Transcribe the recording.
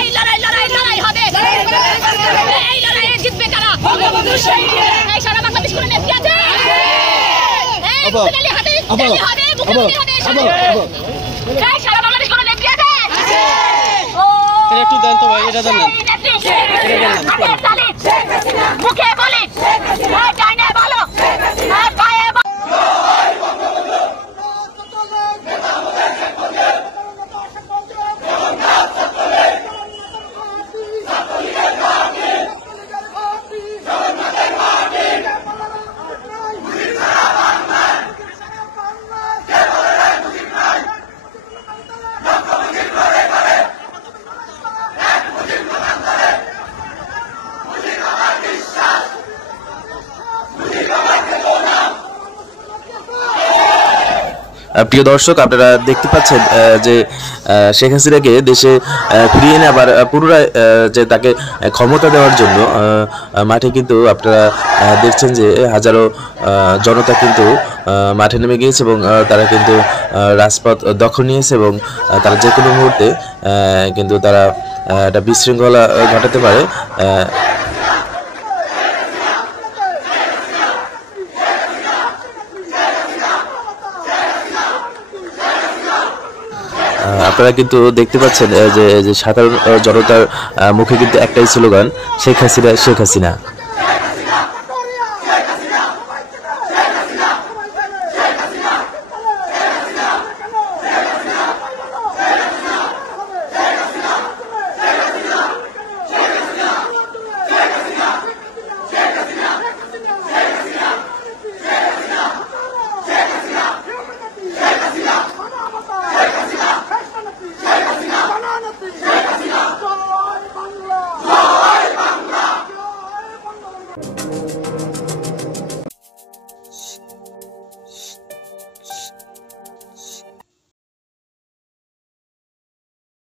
এই লড়াই লড়াই লড়াই হবে, এই লড়াইয়ে জিতবে কারা? এই সারা বাংলাদেশ কোনো নেত্রী আছে? এই মুখে হাতে হবে, মুখে হবে এই সারা বাংলাদেশ কোনো নেত্রী আছে? এটা একটু দেন তো ভাই, এটা দেন না। মুখে বলি চাই না ভালো, পায়ে প্রিয় দর্শক, আপনারা দেখতে পাচ্ছেন যে শেখ হাসিনাকে দেশে ফিরিয়ে এনে আবার পুনরায় যে তাকে ক্ষমতা দেওয়ার জন্য মাঠে কিন্তু আপনারা দেখছেন যে হাজারো জনতা কিন্তু মাঠে নেমে গিয়েছে এবং তারা কিন্তু রাজপথ দখল নিয়েছে এবং তারা যে কোনো মুহূর্তে কিন্তু তারা একটা বিশৃঙ্খলা ঘটাতে পারে। আপনারা কিন্তু দেখতে পাচ্ছেন যে সাধারণ জনতার মুখে কিন্তু একটাই স্লোগান, শেখ হাসিনা শেখ হাসিনা।